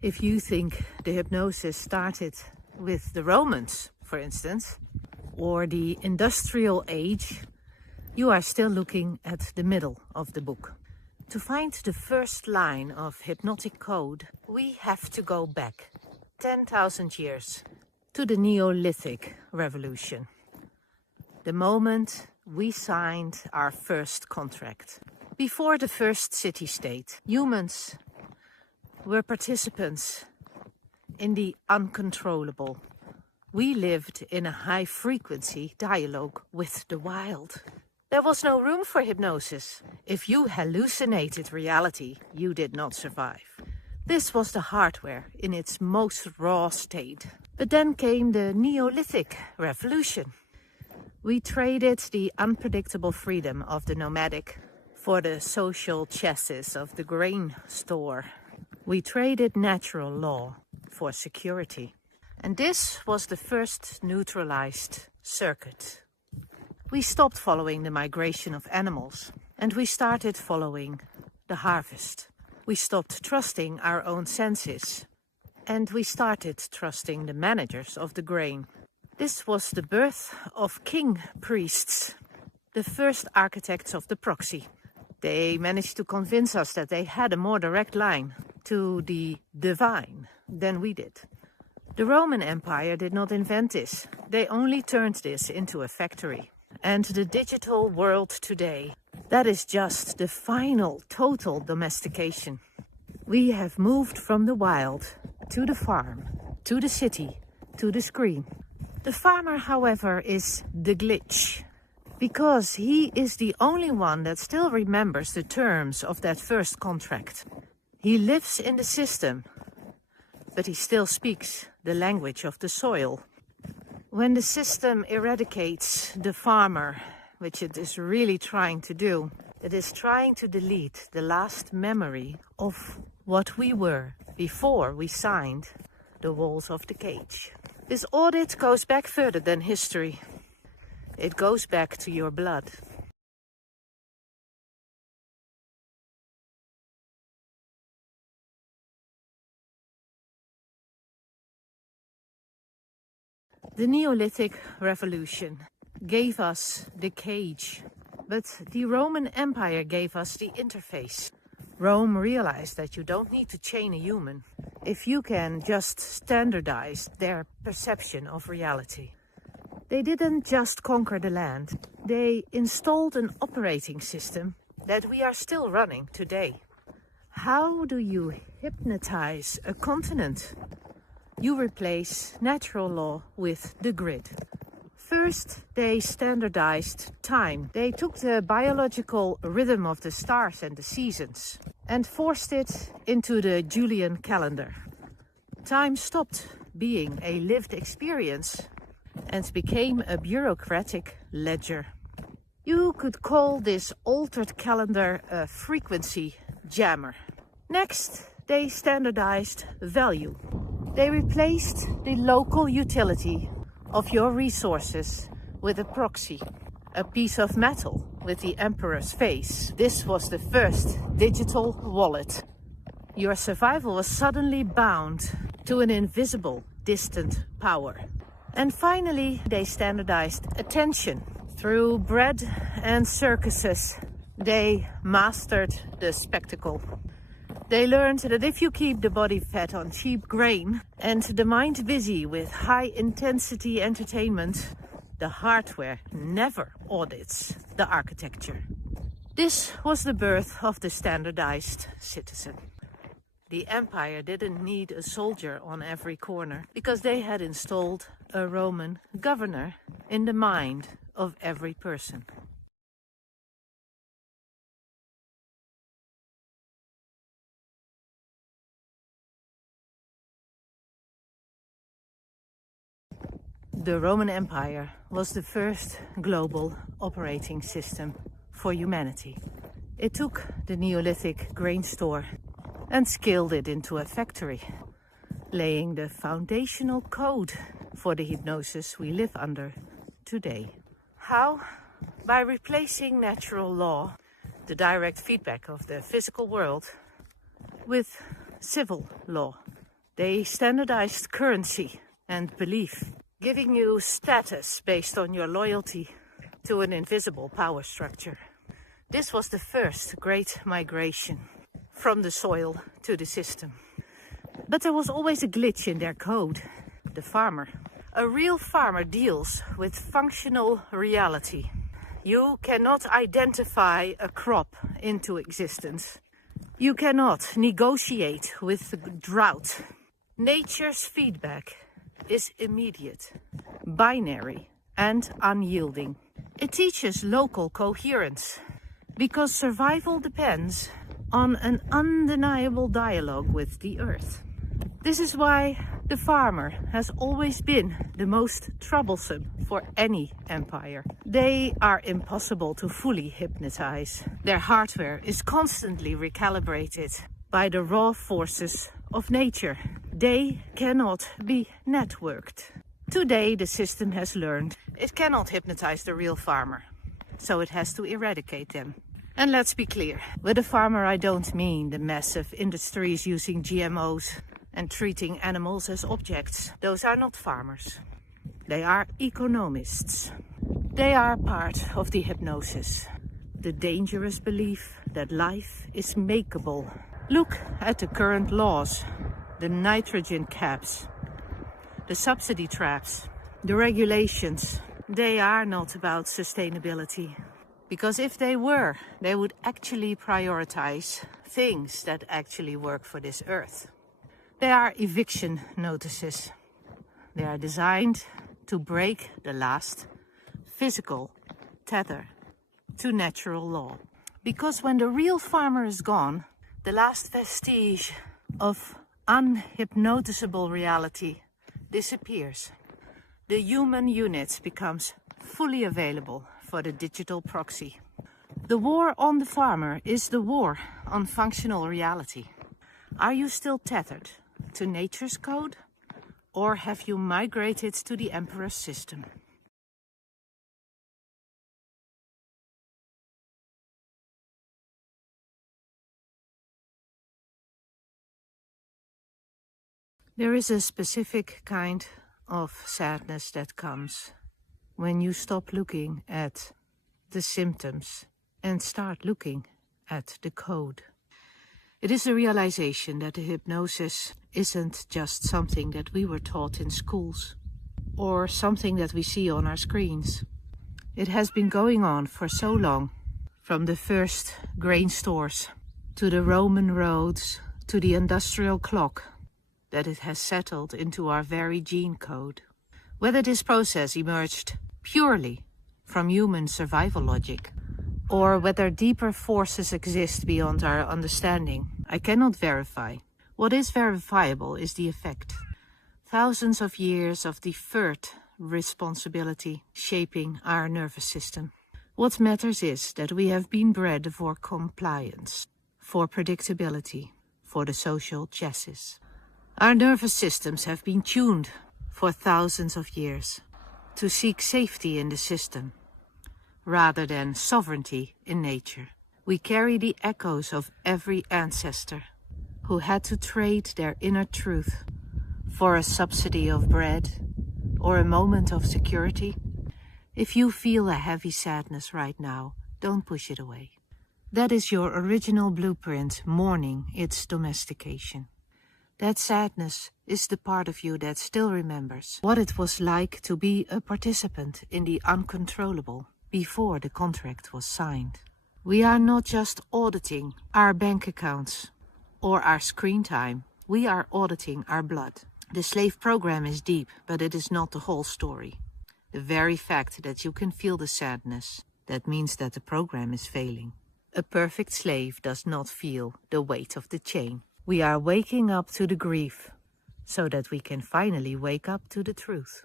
If you think the hypnosis started with the Romans, for instance, or the industrial age, you are still looking at the middle of the book. To find the first line of hypnotic code, we have to go back 10,000 years to the Neolithic Revolution. The moment we signed our first contract. Before the first city-state, humans were participants in the uncontrollable. We lived in a high-frequency dialogue with the wild. There was no room for hypnosis. If you hallucinated reality, you did not survive. This was the hardware in its most raw state. But then came the Neolithic Revolution. We traded the unpredictable freedom of the nomadic for the social chassis of the grain store. We traded natural law for security. And this was the first neutralized circuit. We stopped following the migration of animals, and we started following the harvest. We stopped trusting our own senses, and we started trusting the managers of the grain. This was the birth of king priests, the first architects of the proxy. They managed to convince us that they had a more direct line to the divine than we did. The Roman Empire did not invent this. They only turned this into a factory. And the digital world today, that is just the final total domestication. We have moved from the wild to the farm, to the city, to the screen. The farmer, however, is the glitch, because he is the only one that still remembers the terms of that first contract. He lives in the system, but he still speaks the language of the soil. When the system eradicates the farmer, which it is really trying to do, it is trying to delete the last memory of what we were before we signed the walls of the cage. This audit goes back further than history. It goes back to your blood. The Neolithic Revolution gave us the cage, but the Roman Empire gave us the interface. Rome realized that you don't need to chain a human if you can just standardize their perception of reality. They didn't just conquer the land, they installed an operating system that we are still running today. How do you hypnotize a continent? You replace natural law with the grid. First, they standardized time. They took the biological rhythm of the stars and the seasons and forced it into the Julian calendar. Time stopped being a lived experience and became a bureaucratic ledger. You could call this altered calendar a frequency jammer. Next, they standardized value. They replaced the local utility of your resources with a proxy, a piece of metal with the emperor's face. This was the first digital wallet. Your survival was suddenly bound to an invisible, distant power. And finally, they standardized attention. Through bread and circuses, they mastered the spectacle. They learned that if you keep the body fed on cheap grain and the mind busy with high-intensity entertainment, the hardware never audits the architecture. This was the birth of the standardized citizen. The empire didn't need a soldier on every corner because they had installed a Roman governor in the mind of every person. The Roman Empire was the first global operating system for humanity. It took the Neolithic grain store and scaled it into a factory, laying the foundational code for the hypnosis we live under today. How? By replacing natural law, the direct feedback of the physical world, with civil law, They standardized currency and belief, giving you status based on your loyalty to an invisible power structure. This was the first great migration from the soil to the system. But there was always a glitch in their code. The farmer. A real farmer deals with functional reality. You cannot identify a crop into existence. You cannot negotiate with drought. Nature's feedback is immediate, binary, and unyielding. It teaches local coherence, because survival depends on an undeniable dialogue with the earth. This is why the farmer has always been the most troublesome for any empire. They are impossible to fully hypnotize. Their hardware is constantly recalibrated by the raw forces of nature. They cannot be networked. Today the system has learned it cannot hypnotize the real farmer, so it has to eradicate them. And let's be clear, with a farmer I don't mean the massive industries using GMOs and treating animals as objects. Those are not farmers. They are economists. They are part of the hypnosis, the dangerous belief that life is makeable. Look at the current laws, the nitrogen caps, the subsidy traps, the regulations. They are not about sustainability. Because if they were, they would actually prioritize things that actually work for this earth. They are eviction notices. They are designed to break the last physical tether to natural law. Because when the real farmer is gone, the last vestige of unhypnotisable reality disappears. The human unit becomes fully available for the digital proxy. The war on the farmer is the war on functional reality. Are you still tethered to nature's code, or have you migrated to the emperor's system? There is a specific kind of sadness that comes when you stop looking at the symptoms and start looking at the code. It is a realization that the hypnosis isn't just something that we were taught in schools or something that we see on our screens. It has been going on for so long, from the first grain stores to the Roman roads to the industrial clock, that it has settled into our very gene code. Whether this process emerged purely from human survival logic, or whether deeper forces exist beyond our understanding, I cannot verify. What is verifiable is the effect. Thousands of years of deferred responsibility shaping our nervous system. What matters is that we have been bred for compliance, for predictability, for the social chassis. Our nervous systems have been tuned for thousands of years to seek safety in the system, rather than sovereignty in nature. We carry the echoes of every ancestor who had to trade their inner truth for a subsidy of bread or a moment of security. If you feel a heavy sadness right now, don't push it away. That is your original blueprint mourning its domestication. That sadness is the part of you that still remembers what it was like to be a participant in the uncontrollable before the contract was signed. We are not just auditing our bank accounts or our screen time. We are auditing our blood. The slave program is deep, but it is not the whole story. The very fact that you can feel the sadness, that means that the program is failing. A perfect slave does not feel the weight of the chain. We are waking up to the grief so that we can finally wake up to the truth.